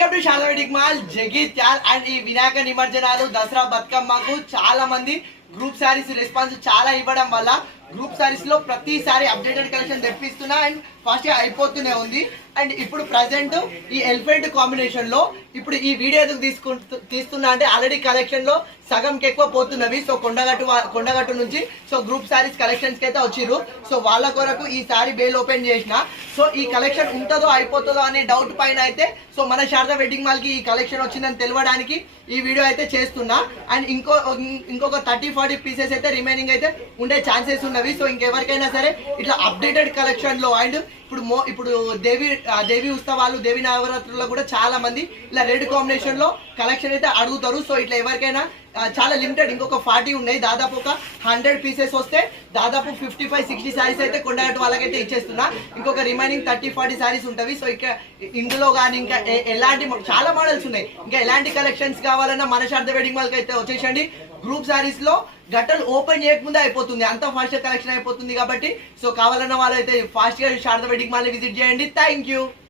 Welcome to Sharada wedding mall Jagtial. And ఈ వినాయక నిమజ్జనాలు దసరా బతుకమ్మకు చాలా మంది గ్రూప్ శారీస్ రెస్పాన్స్ చాలా ఇవ్వడం వల్ల గ్రూప్ శారీస్ లో ప్రతిసారి అప్డేటెడ్ కలెక్షన్ తెప్పిస్తున్నా అండ్ ఫాస్ట్ గా అయిపోతూనే ఉంది. అండ్ ఇప్పుడు ప్రజెంట్ ఈ ఎలిఫెంట్ కాంబినేషన్ లో ఇప్పుడు ఈ వీడియో ఎందుకు తీస్తున్నా అంటే ఆల్రెడీ కలెక్షన్ లో సగంకి ఎక్కువ పోతున్నవి. సో కొండగట్టు నుంచి సో గ్రూప్ శారీస్ కలెక్షన్స్ కి అయితే వచ్చిర్రు. సో వాళ్ళ కొరకు ఈ సారీ బేల్ ఓపెన్ చేసిన. సో ఈ కలెక్షన్ ఉంటుందో అయిపోతుందో అనే డౌట్ పైన అయితే సో మన శారదా వెడ్డింగ్ మాల్ కి ఈ కలెక్షన్ వచ్చిందని తెలవడానికి ఈ వీడియో అయితే చేస్తున్నా. అండ్ ఇంకొక 30-40 పీసెస్ అయితే రిమైనింగ్ అయితే ఉండే ఛాన్సెస్ ఉన్నవి. సో ఇంకెవరికైనా సరే ఇట్లా అప్డేటెడ్ కలెక్షన్ లో అండ్ ఇప్పుడు దేవి ఉత్సవాలు దేవి నవరాత్రుల్లో కూడా చాలా మంది ఇలా రెడ్ కాంబినేషన్ లో కలెక్షన్ అయితే అడుగుతారు. సో ఇట్లా ఎవరికైనా చాలా లిమిటెడ్ ఇంకొక 40 ఉన్నాయి. దాదాపు ఒక 100 పీసెస్ వస్తే దాదాపు 55-60 సారీస్ అయితే కొండగట్టు వాళ్ళకైతే ఇచ్చేస్తున్నా. ఇంకొక రిమైనింగ్ 30-40 సారీస్ ఉంటవి. సో ఇక ఇందులో కానీ ఇంకా ఎలాంటి చాలా మోడల్స్ ఉన్నాయి. ఇంకా ఎలాంటి కలెక్షన్స్ కావాలన్నా మన శారదా వెడ్డింగ్ మాల్కి అయితే వచ్చేసండి. గ్రూప్ సారీస్ లో గట్టలు ఓపెన్ చేయకముందే అయిపోతుంది, అంత ఫాస్ట్ కలెక్షన్ అయిపోతుంది. కాబట్టి సో కావాలన్న వాళ్ళైతే ఫాస్ట్ గా శారదా వెడ్డింగ్ మాల్ విజిట్ చేయండి. Thank you.